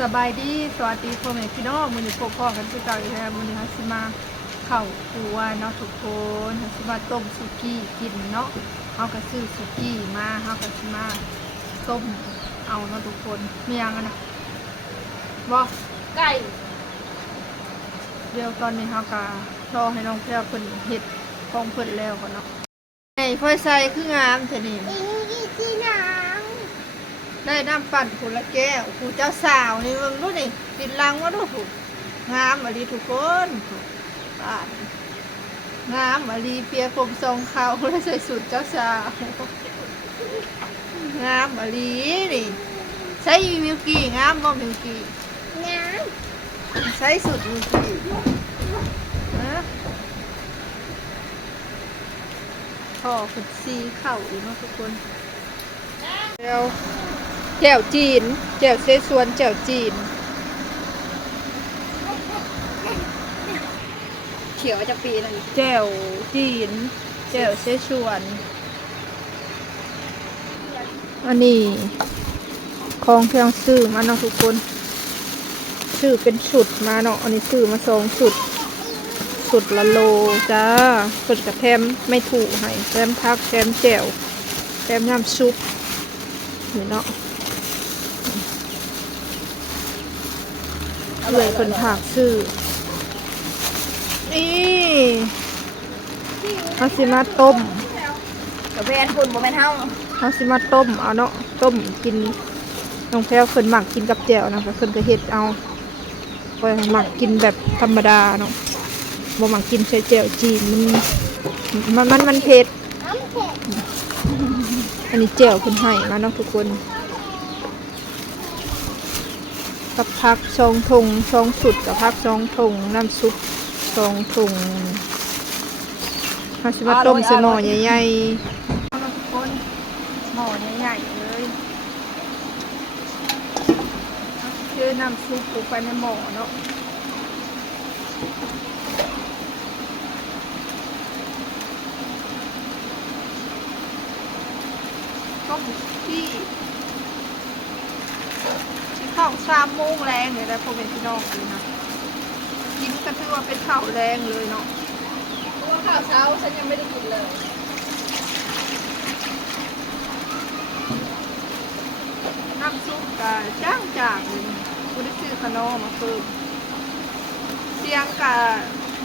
สบายดีสวัสดีพ่อแม่พี่น้องมื้อนี้พบพ่อกันคือเก่าอีกแล้วมื้อนี้สิมาเข้าครัวเนาะทุกคนสิมาต้มสุกี้กินเนาะเฮาก็ซื้อสุกี้มาเฮาก็สิมาต้มเอาเนาะทุกคนมีหยังนะบ่ไก่เดี๋ยวตอนนี้เฮาก็รอให้น้องแพรวเพิ่นเฮ็ดของเพิ่นแล้วก่อนเนาะไอ้ไฟใส่คืองามแท้นี่ได้น้ำปั่นคนละแก้วผู้เจ้าสาวนี่มึงดูนี่ติดลังว่าดูถูกงามอลีทุกคนบ้านงามอลีเปียผมทรงเขาแล้วใส่สุดเจ้าสาวงามอลีนี่ใส่มิวกี้งามบ่มิวกี้งามใส่สุดมิวกี้นะพ่อขุดซีเข่าอีกเนาะทุกคนแล้วแจ่วจีนแจ่วเซซวนแจ่วจีนเขียวจะปีนึงแจ่วจีนแจ่วเซซวนอันนี้ของเพียงซื้อมาเนาะทุกคนซื้อเป็นสุดมาเนาะอันนี้ซื้อมา2สุดละโลจ้าสุดกับแถมไม่ถูกให้แถมพักแถมแจ่วแถมน้ำซุปนี่เนาะเลยคนผักซื้อนี่เขาสิมาต้ม กับแม่คุณบ่แม่นเฮาเขาสิมาต้มเอาเนาะต้มกินน้องแพรวเพิ่นหมักกินกับแจ่วนะเพิ่นก็เฮ็ดเอาก็หมักกินแบบธรรมดาเนาะบ่หมักกินใส่แจ่วจีนมันเผ็ดอันนี้แจ่วเพิ่นให้มาเนาะทุกคนกับพัก2 ถุง2 สุดกับพัก2 ถุงน้ำซุป2 ถุงเขาสิมาต้มใส่หม้อใหญ่ๆทุกคนหม้อใหญ่ๆเลยคือน้ำซุปปูไปในหม้อเนาะต้มที่ข้าว3 โมงแรงเลยนะพ่อแม่พี่น้องเลยนะกินก็ถือว่าเป็นข้าวแรงเลยเนาะเพราะว่าข้าวเช้าฉันยังไม่ได้กินเลยน้ำซุปก็จ้างเลยกูได้ซื้อขนมมาเพิ่มเสียงกับ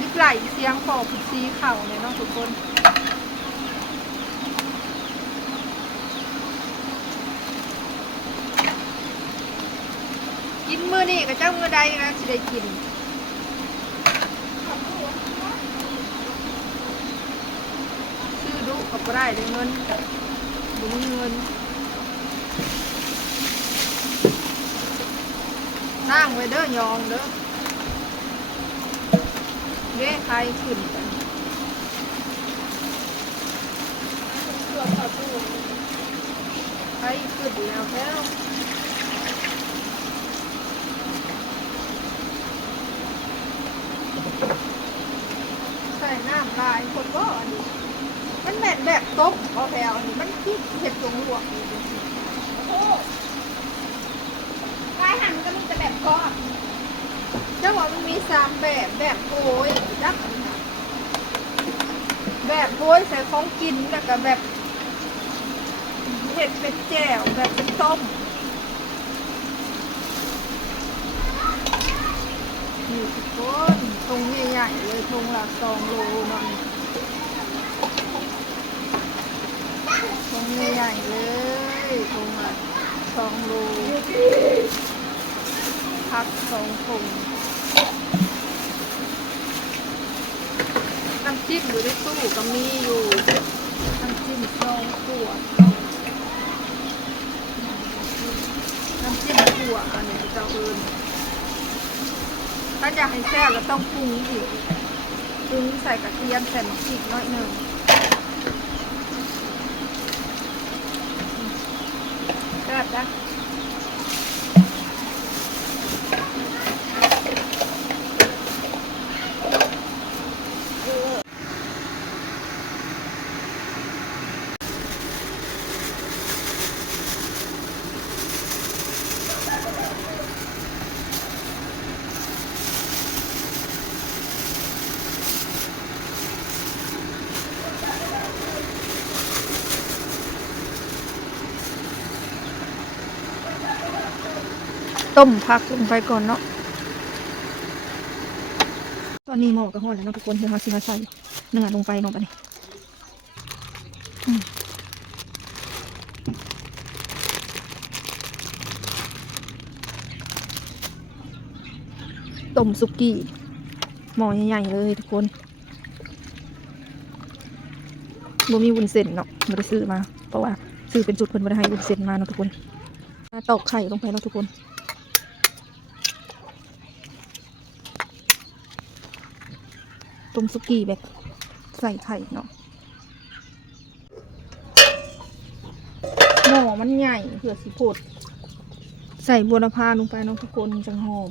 นิดไหลเสียงพอผุดซีเข่าเนี่ยเนาะทุกคนกินมื้อนี้ก็เจ้ามื้อใดนะสิได้กินซื้อดุก็บ่ได้เลยเงินบ่มีเงินนั่งไว้เด้อยองเด้อเด้ใครขึ้นกันใครขึ้นแล้วแท้ใส่น้ำลายคนก็อันนี้มันแม่นแบบต้มเอาแถวนี่มันคิดเห็ดตรงหัวโอ้ปลายหั่นก็มีแต่แบบก้อนเจ้าว่ามันมี3 แบบโอ้ยจักแบบโอ้ยใส่ของกินแล้วก็แบบเห็ดเป็นแจ่วแบบเป็นต้มนี่ทุกคนตรงใหญ่ๆเลยตรงละ2 โลหน่อยตรงใหญ่ๆเลยตรงละ2 โลพัก2 ถุงน้ำจิ้มอยู่ในตู้ก็มีอยู่น้ำจิ้ม2 ขวดน้ำจิ้มขวดอันนี้จะเอิญถ้าอยากให้แซ่บเราต้องปรุงอีกปรุงใส่กระเทียมใส่มะพริกน้อยหนึ่งแซ่บนะ ต้มผักลงไปก่อนเนาะตอนนี้หม้อกระห้อนแล้วเนาะทุกคนเดี๋ยวเราสิมาใส่เนื้อลงไปเนาะบัดนี้ต้มสุกี้หม้อใหญ่ๆเลยทุกคนบ่มีวุ้นเส้นเนาะบ่ได้ซื้อมาเพราะว่าซื้อเป็นจุดเพิ่นบ่ได้ให้วุ้นเส้นมาเนาะทุกคนตอกไข่ลงไปเนาะทุกคนต้มสุกี้แบบใส่ไข่เนาะหม้อมันใหญ่เผื่อสิโพดใส่บัวระพาลงไปเนาะทุกคนจังหอม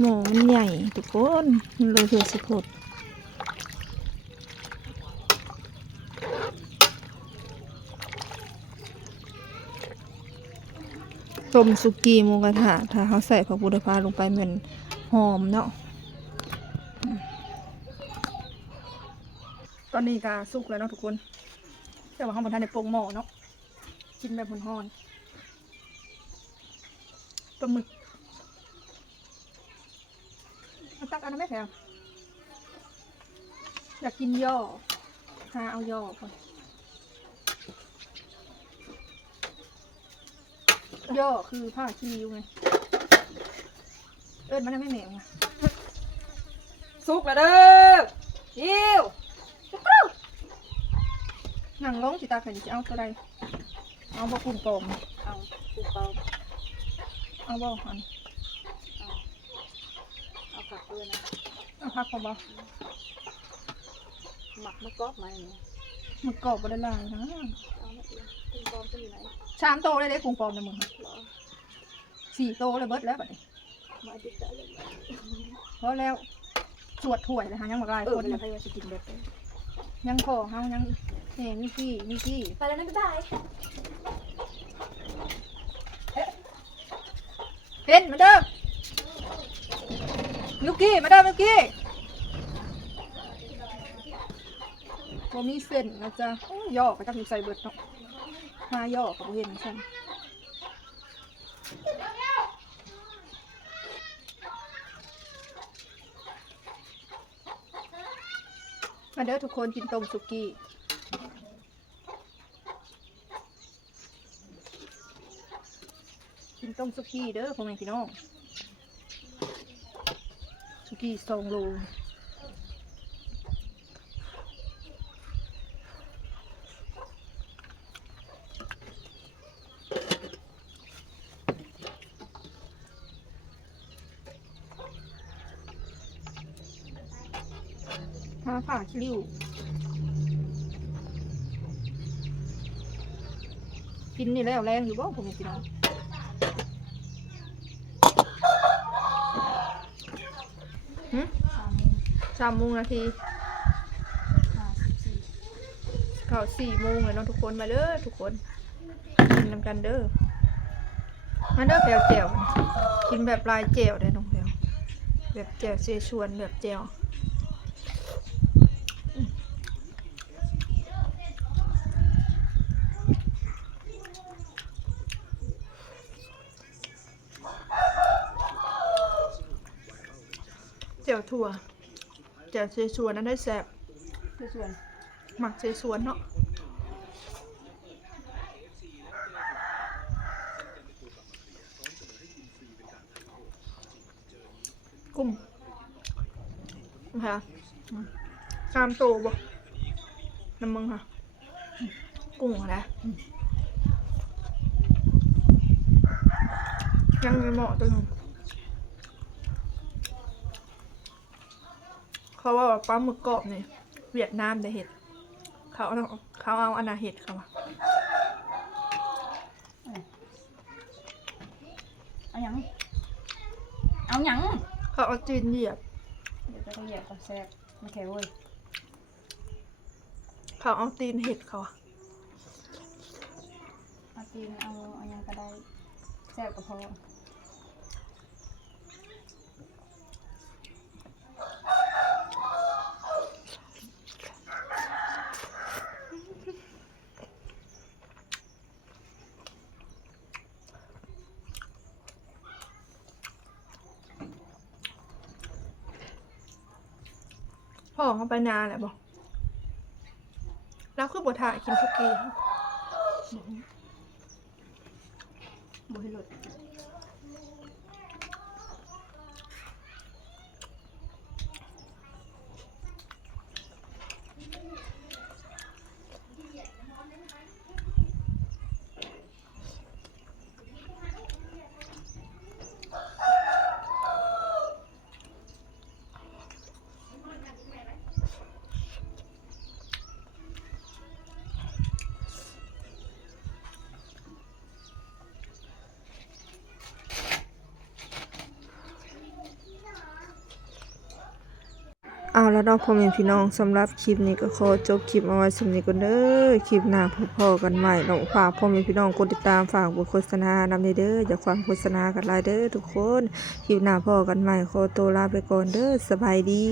หม้อมันใหญ่ทุกคนมันเลยเผื่อสิโพดต้มสุกี้หมูกระทะถ้าเขาใส่ผักบุรพาลงไปมันหอมเนาะตอนนี้ก็สุกแล้วเนาะทุกคนแต่ว่าเขาบ่ทันได้ปรุงหม้อเนาะกินแบบร้อนๆปลาหมึกมาตักอันนั้นไม่แพงอยากกินย่อหาเอาย่อก่อนย่อคือผ้าคีริ้วไงมันไม่เหม็นไงสุกแล้วเด้อยิวหนังร้องสิตาไข่จะเอาตัวใดเอาบ่กุ้งปอมเอากุ้งปอมเอาบ่หันเอาผักด้วยนะเอาผักพอบ่หมักมะกอกไหมมะกอกบ่ได้ลายนะเอามาเองกุ้งปอมจะอยู่ไหน3 โตเลยเด้กุ้งปอมในมือ4 โตเลยเบิดแล้วบัดนี้มาจิตใจเลยพอแล้วสวดถ้วยเลยฮะยังมาลายคนใครจะกินแบบยังขอเฮายังมิกี้ไปแล้วนะบ๊ายบายเพนมาเด้อมิกี้มาเด้อมิกี้พอมีเส้นนะจ๊ะย่อไปกับมีใส่เบิดเนาะมาย่อกับเห็นฉันมาเด้อทุกคนกินต้มสุกี้กินต้มสุกี้เด้อพ่อแม่พี่น้องสุกี้2 โลผ่าคิ้วกินนี่แล้วแรงอยู่บ่ผมไม่กินเอา3 โมงนาทีเข้า4 โมงเลยเนาะทุกคนมาเด้อทุกคนกินนำกันเด้อมาเด้อแปลวแจ่วกินแบบลายแจ่วได้น้องแปลวแบบแจ่วเสฉวนแบบแจ่วเจียวถั่วเจียวเชชวนนั้นได้แซ่บเชชวนหมักเชชวนเนาะกุ้งค่ะ3 โตบ่น้ำมึงค่ะกุ้งอะไรยังมีเหมาะตัวนึงเขาว่าปลาหมึกกรอบเนี่ยเวียดนามได้เห็ดเขาเอาอันนาเห็ดเขาว่าเอาหยังเขาเอาจีนเหยียบเดี๋ยวจะต้องเหยียบก่อนแซ่บมาแค่เว้ยเขาเอาตีนเห็ดเขาเอาตีนเอาหยังก็ได้แซ่บก็พอ พ่อเขาไปนาแหละบอกแล้วคือบทถ่ายกินสุกี้ บ่ให้หลุด เอาแล้วเนาะพ่อแม่พี่น้องสำหรับคลิปนี้ก็ขอจบคลิปเอาไว้สำนี้ก่อนเด้อคลิปหน้าพบกันใหม่น้องฝากพ่อแม่พี่น้องกดติดตามฝากบทโฆษณานำเด้ออย่าฟังโฆษณากันหลายเด้อทุกคนคลิปหน้าพอกันใหม่ขอตัวลาไปก่อนเด้อสบายดี